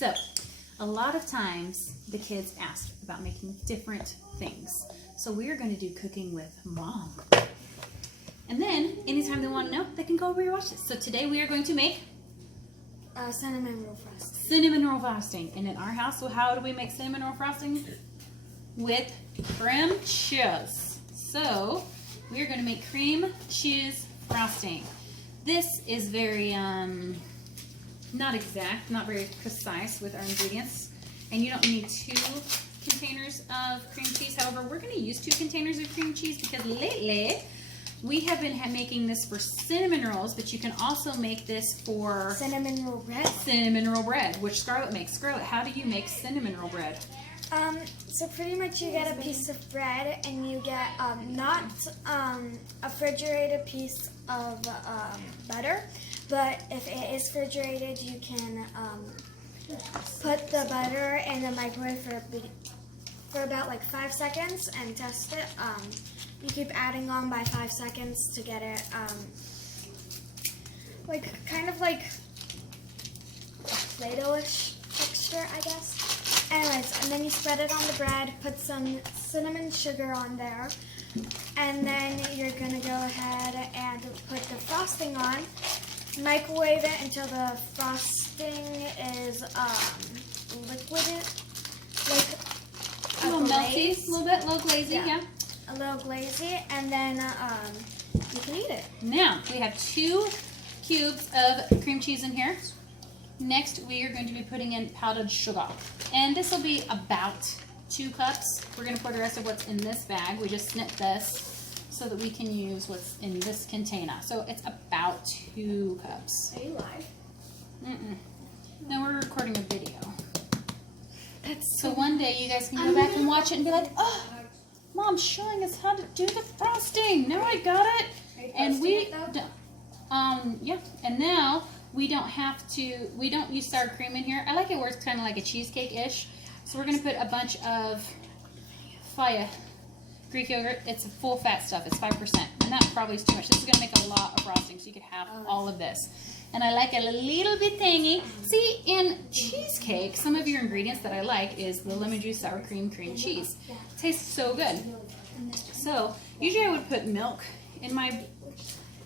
So, a lot of times the kids ask about making different things. So we are going to do cooking with Mom. And then, anytime they want to know, they can go over here and watch this. So today we are going to make cinnamon roll frosting. Cinnamon roll frosting. And in our house, so how do we make cinnamon roll frosting? With cream cheese. So we are going to make cream cheese frosting. This is very not exact, not very precise with our ingredients, and you don't need 2 containers of cream cheese. However, we're going to use 2 containers of cream cheese because lately we have been making this for cinnamon rolls, but you can also make this for cinnamon roll bread. Cinnamon roll bread, which Scarlett makes. Scarlett, how do you make cinnamon roll bread? So pretty much you get a piece of bread and you get not a refrigerated piece of butter, but if it is refrigerated, you can put the butter in the microwave for about like 5 seconds and test it. You keep adding on by 5 seconds to get it like kind of like Play-Doh-ish texture, I guess. Anyways, and then you spread it on the bread, put some cinnamon sugar on there, and then you're going to go ahead and put the frosting on. Microwave it until the frosting is liquid, like a little melty, a little bit, a little glazy, yeah. A little glazy, and then you can eat it. Now, we have 2 cubes of cream cheese in here. Next, we are going to be putting in powdered sugar. And this will be about 2 cups. We're going to pour the rest of what's in this bag. We just snip this so that we can use what's in this container. So it's about 2 cups. Are you live? No, we're recording a video. That's so one day you guys can go back and watch it and be like, oh, Mom's showing us how to do the frosting. Now I got it. And we yeah. And now we don't have to, we don't use sour cream in here. I like it where it's kind of like a cheesecake-ish. So we're going to put a bunch of Greek yogurt. It's full fat stuff. It's 5%. And that probably is too much. This is going to make a lot of frosting, so you could have all of this. And I like it a little bit tangy. See, in cheesecake, some of your ingredients that I like is the lemon juice, sour cream, cream cheese. It tastes so good. So usually I would put milk in my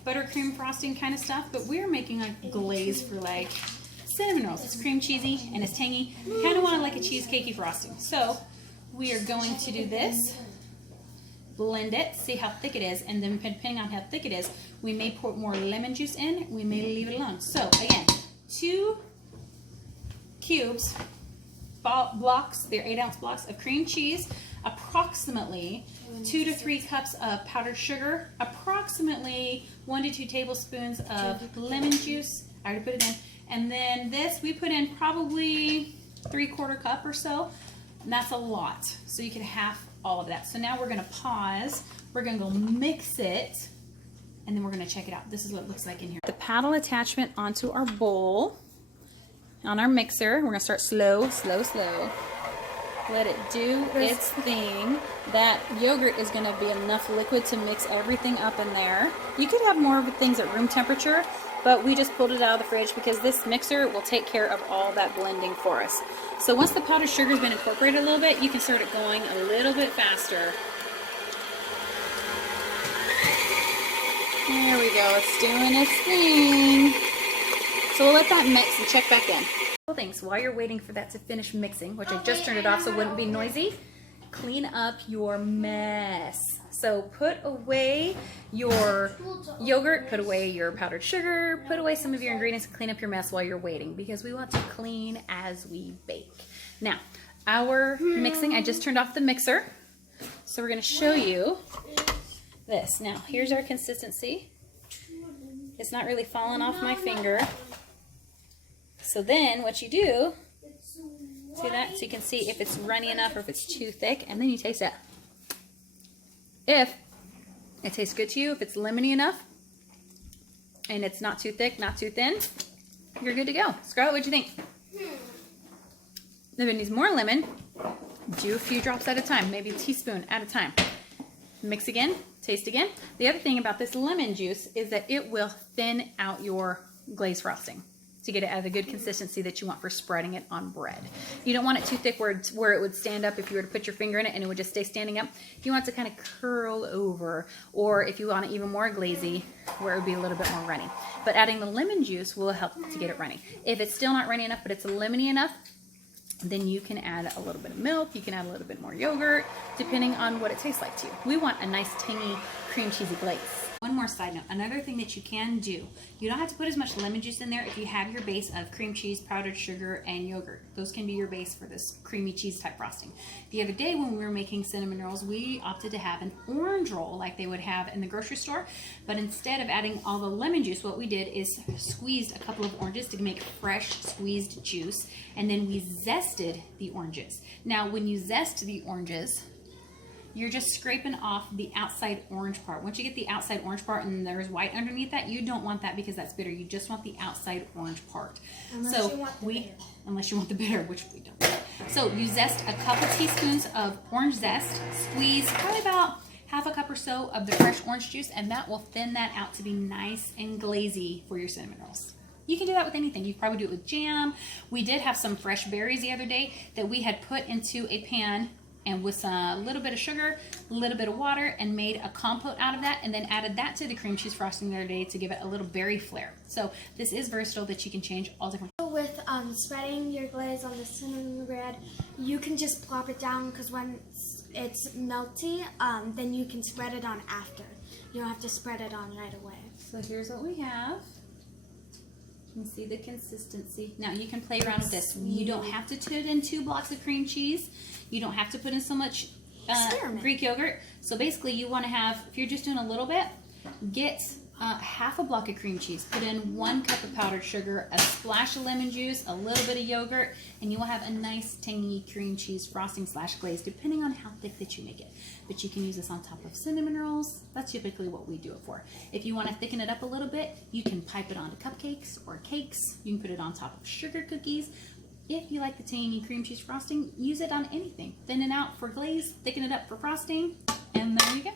buttercream frosting kind of stuff, but we're making a glaze for like cinnamon rolls. It's cream cheesy and it's tangy. Kind of want like a cheesecakey frosting. So we are going to do this, blend it, see how thick it is, and then depending on how thick it is, we may put more lemon juice in, we may leave it alone. So again, 2 cubes, blocks, they're 8-ounce blocks of cream cheese, approximately 2 to 3 cups of powdered sugar, approximately 1 to 2 tablespoons of lemon juice. I already put it in. And then this, we put in probably 3/4 cup or so. And that's a lot. So you can have all of that. So now we're going to pause. We're going to go mix it. And then we're going to check it out. This is what it looks like in here. The paddle attachment onto our bowl. On our mixer. We're going to start slow, slow, slow. Let it do its thing. That yogurt is going to be enough liquid to mix everything up in there. You could have more of things at room temperature, but we just pulled it out of the fridge because this mixer will take care of all that blending for us. So once the powdered sugar has been incorporated a little bit, you can start it going a little bit faster. There we go. It's doing its thing. So we'll let that mix and check back in. Couple things while you're waiting for that to finish mixing, which I just turned it off so it wouldn't be noisy. Clean up your mess. So put away your yogurt, put away your powdered sugar, put away some of your ingredients and clean up your mess while you're waiting because we want to clean as we bake. Now, our mixing, I just turned off the mixer. So we're going to show you this. Now, here's our consistency. It's not really falling off my finger. So then what you do, see that? So you can see if it's runny enough or if it's too thick, and then you taste it. If it tastes good to you, if it's lemony enough, and it's not too thick, not too thin, you're good to go. Scarlett, what'd you think? If it needs more lemon, do a few drops at a time, maybe a teaspoon at a time. Mix again, taste again. The other thing about this lemon juice is that it will thin out your glaze frosting. to get it at a good consistency that you want for spreading it on bread. You don't want it too thick where it would stand up if you were to put your finger in it and it would just stay standing up. You want it to kind of curl over, or if you want it even more glazy, where it would be a little bit more runny. But adding the lemon juice will help to get it runny. If it's still not runny enough, but it's lemony enough, then you can add a little bit of milk. You can add a little bit more yogurt, depending on what it tastes like to you. We want a nice tangy cream cheesy glaze. One more side note, another thing that you can do, you don't have to put as much lemon juice in there if you have your base of cream cheese, powdered sugar, and yogurt. Those can be your base for this creamy cheese type frosting. The other day when we were making cinnamon rolls, we opted to have an orange roll like they would have in the grocery store, but instead of adding all the lemon juice, what we did is squeezed a couple of oranges to make fresh squeezed juice, and then we zested the oranges. Now when you zest the oranges, you're just scraping off the outside orange part. Once you get the outside orange part and there's white underneath that, you don't want that because that's bitter. You just want the outside orange part. Unless you want the bitter, which we don't. So you zest a couple teaspoons of orange zest, squeeze probably about half a cup or so of the fresh orange juice, and that will thin that out to be nice and glazy for your cinnamon rolls. You can do that with anything. You can probably do it with jam. We did have some fresh berries the other day that we had put into a pan and with a little bit of sugar, a little bit of water, and made a compote out of that, and then added that to the cream cheese frosting the other day to give it a little berry flair. So this is versatile that you can change all different. With spreading your glaze on the cinnamon bread, you can just plop it down because when it's melty, then you can spread it on after. You don't have to spread it on right away. So here's what we have. You can see the consistency. Now you can play around with this. You don't have to put in 2 blocks of cream cheese. You don't have to put in so much Greek yogurt. So basically you want to have, if you're just doing a little bit, get half a block of cream cheese. Put in 1 cup of powdered sugar, a splash of lemon juice, a little bit of yogurt, and you will have a nice tangy cream cheese frosting / glaze, depending on how thick that you make it. But you can use this on top of cinnamon rolls. That's typically what we do it for. If you want to thicken it up a little bit, you can pipe it onto cupcakes or cakes. You can put it on top of sugar cookies. If you like the tangy cream cheese frosting, use it on anything. Thin it out for glaze, thicken it up for frosting, and there you go.